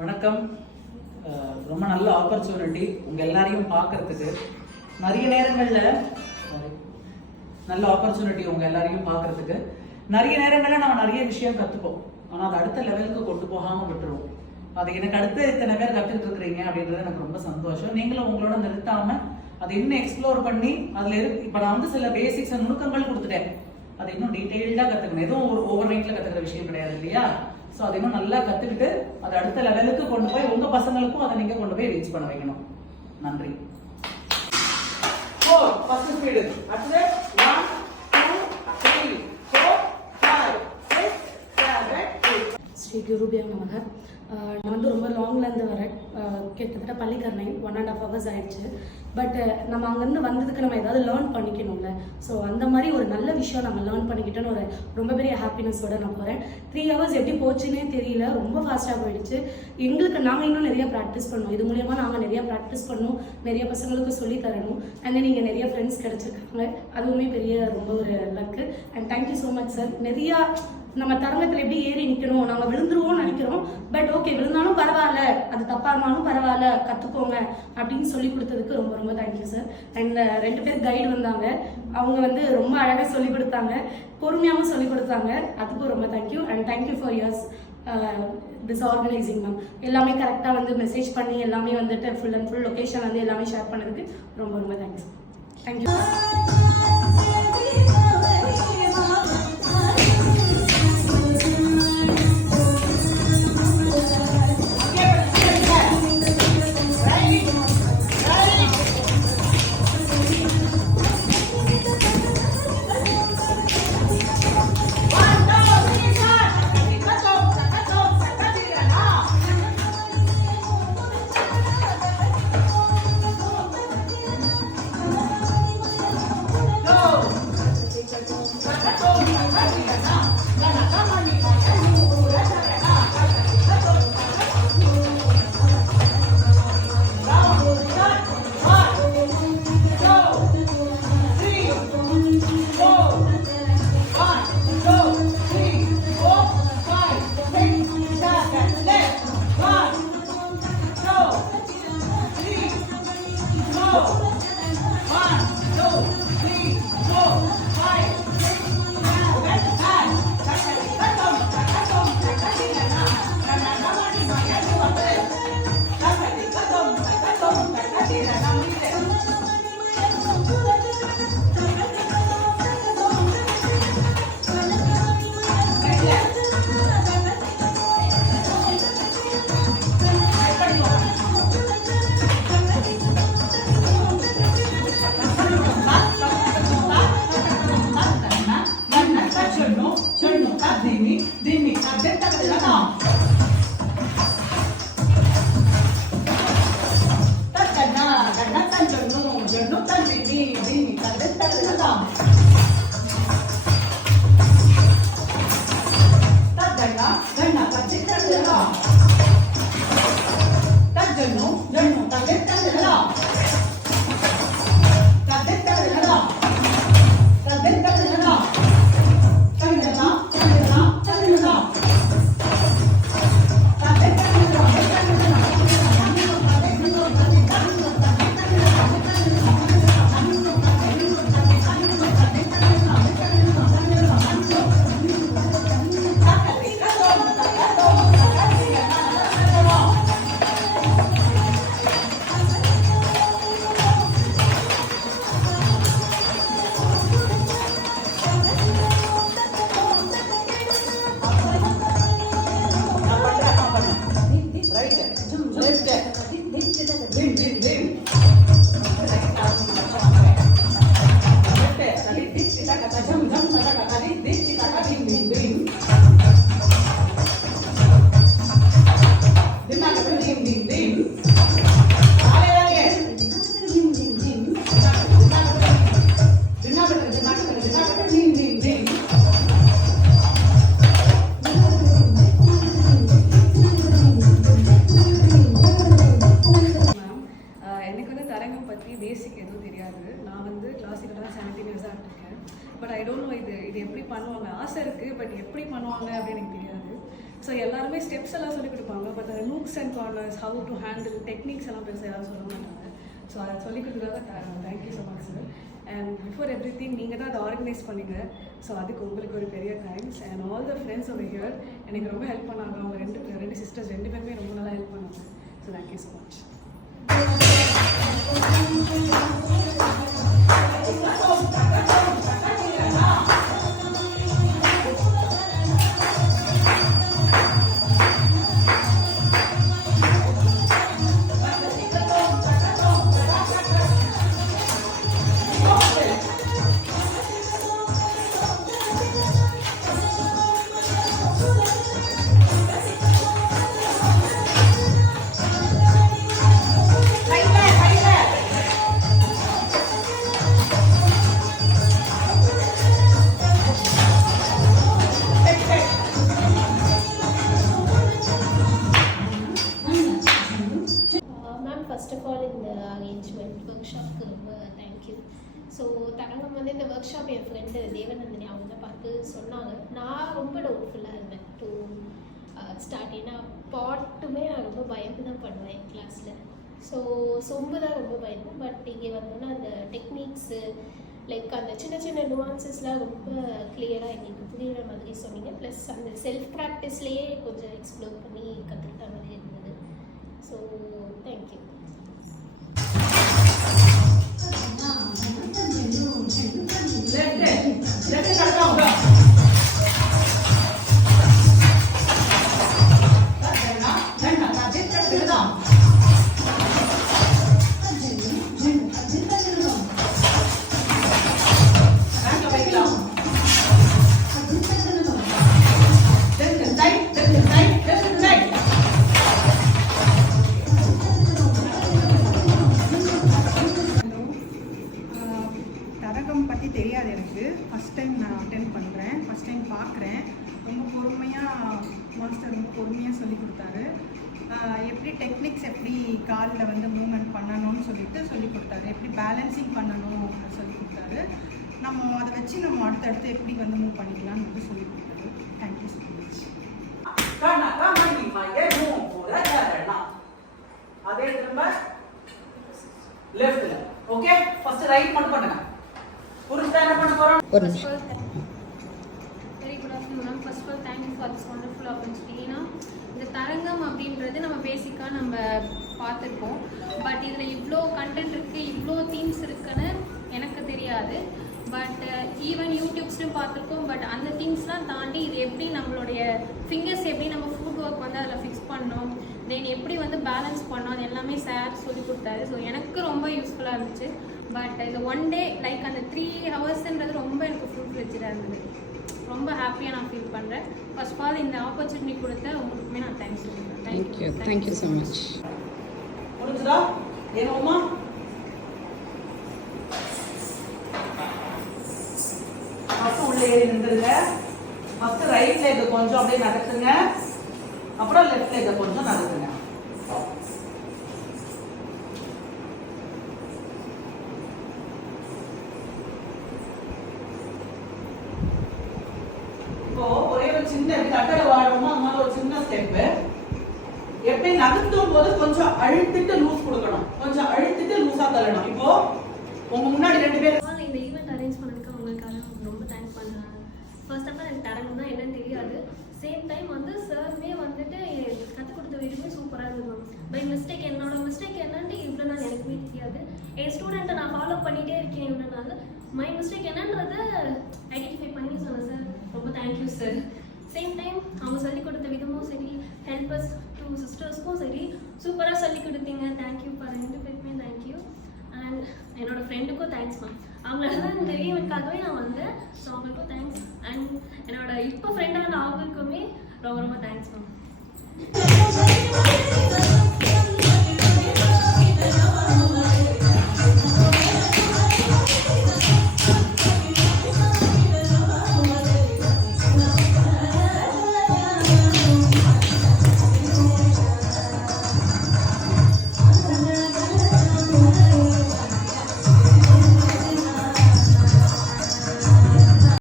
வணக்கம். ரொம்ப நல்ல ஆப்பர்ச்சுனிட்டி உங்கள் எல்லாரையும் பார்க்கறதுக்கு. நிறைய நேரங்களில் நல்ல ஆப்பர்ச்சுனிட்டி உங்கள் எல்லாரையும் பார்க்கறதுக்கு. நிறைய நேரங்களில் நம்ம நிறைய விஷயம் கற்றுப்போம், ஆனால் அதை அடுத்த லெவலுக்கு கொண்டு போகாமல் விட்டுருவோம். அது எனக்கு அடுத்து இத்தனை பேர் கற்றுக்கிட்டு இருக்கிறீங்க அப்படின்றது எனக்கு ரொம்ப சந்தோஷம். நீங்களும் உங்களோட நிறுத்தாமல் அதை இன்னும் எக்ஸ்ப்ளோர் பண்ணி அதில் இப்போ நான் வந்து சில பேசிக்ஸ் நுணுக்கங்கள் கொடுத்துட்டேன். அதை இன்னும் டீட்டெயில்டாக கற்றுக்கணும். எதுவும் ஒரு ஓவர் நைட்டில் கற்றுக்கிற விஷயம் கிடையாது இல்லையா? ஸோ அதை இன்னும் நல்லா கற்றுக்கிட்டு அதை அடுத்த லெவலுக்கு கொண்டு போய் உங்கள் பசங்களுக்கும் அதை நீங்கள் கொண்டு போய் ரீச் பண்ண வைக்கணும். நன்றி. First speed. அடுத்தது 1 2 3 4 5 6 7 8. ஸ்ரீ குருபியா நமக. நான் வந்து ரொம்ப லாங்லேருந்து வரேன். கிட்டத்தட்ட பள்ளிக்கரணை 1.5 hours ஆயிடுச்சு. பட் நம்ம அங்கேருந்து வந்ததுக்கு நம்ம ஏதாவது லேர்ன் பண்ணிக்கணும்ல. ஸோ அந்த மாதிரி ஒரு நல்ல விஷயம் நம்ம லேர்ன் பண்ணிக்கிட்டோன்னு ஒரு ரொம்ப பெரிய ஹாப்பினஸோட நான் போகிறேன். 3 hours எப்படி போச்சுன்னே தெரியல, ரொம்ப ஃபாஸ்ட்டாக போயிடுச்சு. எங்களுக்கு நாங்கள் இன்னும் நிறைய ப்ராக்டிஸ் பண்ணோம். இது மூலயமா நாங்கள் நிறைய ப்ராக்டிஸ் பண்ணோம், நிறைய பசங்களுக்கு சொல்லி தரணும். அண்ட் நீங்கள் நிறைய ஃப்ரெண்ட்ஸ் கிடச்சிருக்காங்க, அதுவுமே பெரிய ரொம்ப ஒரு luck. And thank you so much sir. நிறையா நம்ம தரங்கத்தில் எப்படி ஏறி நிற்கணும், நாங்கள் விழுந்துருவோம்னு நினைக்கிறோம். பட் ஓகே, விழுந்தாலும் பரவாயில்ல, அது தப்பாக இருந்தாலும் பரவாயில்ல, கற்றுக்கோங்க அப்படின்னு சொல்லி கொடுத்ததுக்கு ரொம்ப ரொம்ப தேங்க்யூ சார். அண்ட் 2 பேர் கைடு வந்தாங்க, அவங்க வந்து ரொம்ப அழகாக சொல்லி கொடுத்தாங்க, பொறுமையாகவும் சொல்லி கொடுத்தாங்க. அதுக்கும் ரொம்ப thank you. And thank you for years this organising ma'am. எல்லாமே கரெக்டாக வந்து மெசேஜ் பண்ணி எல்லாமே வந்துட்டு ஃபுல் அண்ட் ஃபுல் லொக்கேஷன் வந்து எல்லாமே ஷேர் பண்ணதுக்கு ரொம்ப ரொம்ப thanks. Thank you. But I don't know இது எப்படி பண்ணுவாங்க. ஆசை இருக்குது, பட் எப்படி பண்ணுவாங்க அப்படின்னு எனக்கு தெரியாது. ஸோ எல்லாருமே ஸ்டெப்ஸ் எல்லாம் சொல்லிக் கொடுப்பாங்க. பட் அந்த nooks and corners, how to handle techniques எல்லாம் பெருசாக யாரும் சொல்ல மாட்டாங்க. ஸோ அதை சொல்லிக் கொடுத்ததாக thank you so much sir. And before every thing நீங்கள் தான் அதை ஆர்கனைஸ் பண்ணீங்க. ஸோ அதுக்கு உங்களுக்கு ஒரு பெரிய thanks. And all the friends over here எனக்கு ரொம்ப ஹெல்ப் பண்ணாங்க. அவங்க ரெண்டு சிஸ்டர்ஸ் 2 பேருமே ரொம்ப நல்லா ஹெல்ப் பண்ணாங்க. So thank you so much. First of all இந்த அரேஞ்ச்மெண்ட் ஒர்க் ஷாப்க்கு ரொம்ப தேங்க்யூ. ஸோ தரங்கம் வந்து இந்த ஒர்க் ஷாப் என் ஃப்ரெண்டு தேவநந்தினி அவங்க தான் பார்த்து சொன்னாங்க. நான் ரொம்ப டவுட்ஃபுல்லாக இருந்தேன் டு ஸ்டார்ட். ஏன்னா பாட்டுமே நான் ரொம்ப பயந்து தான் பண்ணுவேன் என் கிளாஸில். ஸோ சொம்பு தான் ரொம்ப பயந்தேன். பட் இங்கே வந்தோன்னா அந்த டெக்னிக்ஸு லைக் அந்த சின்ன சின்ன நுவான்சஸ்லாம் ரொம்ப கிளியராக எங்களுக்கு புரிகிற மாதிரி சொன்னீங்க. ப்ளஸ் அந்த செல்ஃப் ப்ராக்டிஸ்லேயே கொஞ்சம் எக்ஸ்ப்ளோர் பண்ணி கற்றுக்கிட்ட மாதிரி இருந்தது. So thank you. பற்றி தெரியாது எனக்கு. ஃபஸ்ட் டைம் நான் அட்டென்ட் பண்ணுறேன், ஃபஸ்ட் டைம் பார்க்குறேன். ரொம்ப பொறுமையாக மாஸ்டர் ரொம்ப பொறுமையாக சொல்லி கொடுத்தாரு. எப்படி டெக்னிக்ஸ் எப்படி காலில் வந்து மூவ்மெண்ட் பண்ணணும்னு சொல்லி கொடுத்தாரு. எப்படி பேலன்சிங் பண்ணணும் சொல்லி கொடுத்தாரு. நம்ம அதை வச்சு நம்ம அடுத்தடுத்து எப்படி வந்து மூவ் பண்ணிக்கலாம்னு வந்து சொல்லி கொடுத்தாரு. Thank you so much. அதே திரும்ப லெஃப்ட்ல. ஓகே, ஃபர்ஸ்ட் ரைட் மட்டும் பண்ணுங்க. ஒரு ஸ்டாண்ட் பண்ண போறோம். ஒரு நிமிஷம். Very good afternoon ma'am. First of all thank you for this wonderful opportunity. ஏன்னா இந்த தரங்கம் அப்படின்றது நம்ம பேசிக்காக நம்ம பார்த்துருப்போம். பட் இதில் இவ்வளோ கண்டென்ட் இருக்குது, இவ்வளோ தீம்ஸ் இருக்குன்னு எனக்கு தெரியாது. பட் ஈவன் யூடியூப்ஸ்லையும் பார்த்துருக்கோம். பட் அந்த திங்ஸ்லாம் தாண்டி இது எப்படி நம்மளுடைய ஃபிங்கர்ஸ் எப்படி நம்ம ஃபுட் ஒர்க் வந்து அதில் ஃபிக்ஸ் பண்ணோம், தென் எப்படி வந்து பேலன்ஸ் பண்ணோம், அது எல்லாமே சார் சொல்லி கொடுத்தாரு. ஸோ எனக்கு ரொம்ப யூஸ்ஃபுல்லாக இருந்துச்சு. பட் இது ஒன் டே லைக் அந்த 3 ஹவர்ஸ்ன்றது ரொம்ப எனக்கு ஃபுல் ஃப்ளெட்ஜாக இருந்தது. ரொம்ப ஹாப்பியாக நான் ஃபீல் பண்ணுறேன். ஃபர்ஸ்ட் ஆஃப் ஆல் இந்த ஆப்பர்ச்சுனிட்டி கொடுத்த உங்களுக்குமே நான் தேங்க்ஸ் சொல்லுறேன். Thank you so much. முடிஞ்சதா? ஏனோமா ஃபர்ஸ்ட் உள்ளே ஏறி நின்றுங்க. ஃபர்ஸ்ட் ரைட் லெக் கொஞ்சம் அப்படியே நடக்குங்க, அப்புறம் லெஃப்ட் லெக் கொஞ்சம் நடக்குங்க. இப்போ ஒரே ஒரு சின்ன கட்டளை வாழணுமா, அதனால ஒரு சின்ன ஸ்டெப். எப்படி நகர்த்தும் போது கொஞ்சம் அழுத்திட்டு லூஸ் கொடுக்கணும், கொஞ்சம் அழுத்திட்டு லூஸா தள்ளணும். இப்போ உங்க முன்னாடி 2 பேர் இந்த ஈவெண்ட் அரேஞ்ச் பண்ணதுக்கு உங்களுக்காக ரொம்ப தேங்க்ஸ் பண்ணுறேன். ஃபர்ஸ்ட் ஆஃப் ஆல் எனக்கு தரங்கம்னா என்னன்னு தெரியாது. சேம் டைம் வந்து சாருமே வந்துட்டு கற்றுக் கொடுத்த வீடியோமே சூப்பராக இருந்தது. பை மிஸ்டேக் என்னோட மிஸ்டேக் என்னன்ட்டு இவ்வளோ நாள் எனக்குமே தெரியாது. என் ஸ்டூடெண்ட்டை நான் ஃபாலோ பண்ணிகிட்டே இருக்கேன் இவ்வளோ நாள். மை மிஸ்டேக் என்னன்றதை ஐடென்டிஃபை பண்ணி சொன்னேன் சார். ரொம்ப தேங்க்யூ சார். சேம் டைம் அவங்க சொல்லிக் கொடுத்த விதமும் சரி, ஹெல்பர்ஸ் 2 சிஸ்டர்ஸ்க்கும் சரி சூப்பராக சொல்லிக் கொடுத்தீங்க. தேங்க்யூ ஃபார் 2 பேருக்குமே தேங்க்யூ. அண்ட் என்னோட ஃப்ரெண்டுக்கும் தேங்க்ஸ் மேம். அவங்களால தான் தெரியவதுக்காகவே நான் வந்தேன். ஸோ அவங்களுக்கும் தேங்க்ஸ். அண்ட் என்னோட இப்போ ஃப்ரெண்டான அவங்களுக்குமே ரொம்ப ரொம்ப தேங்க்ஸ் மேம்.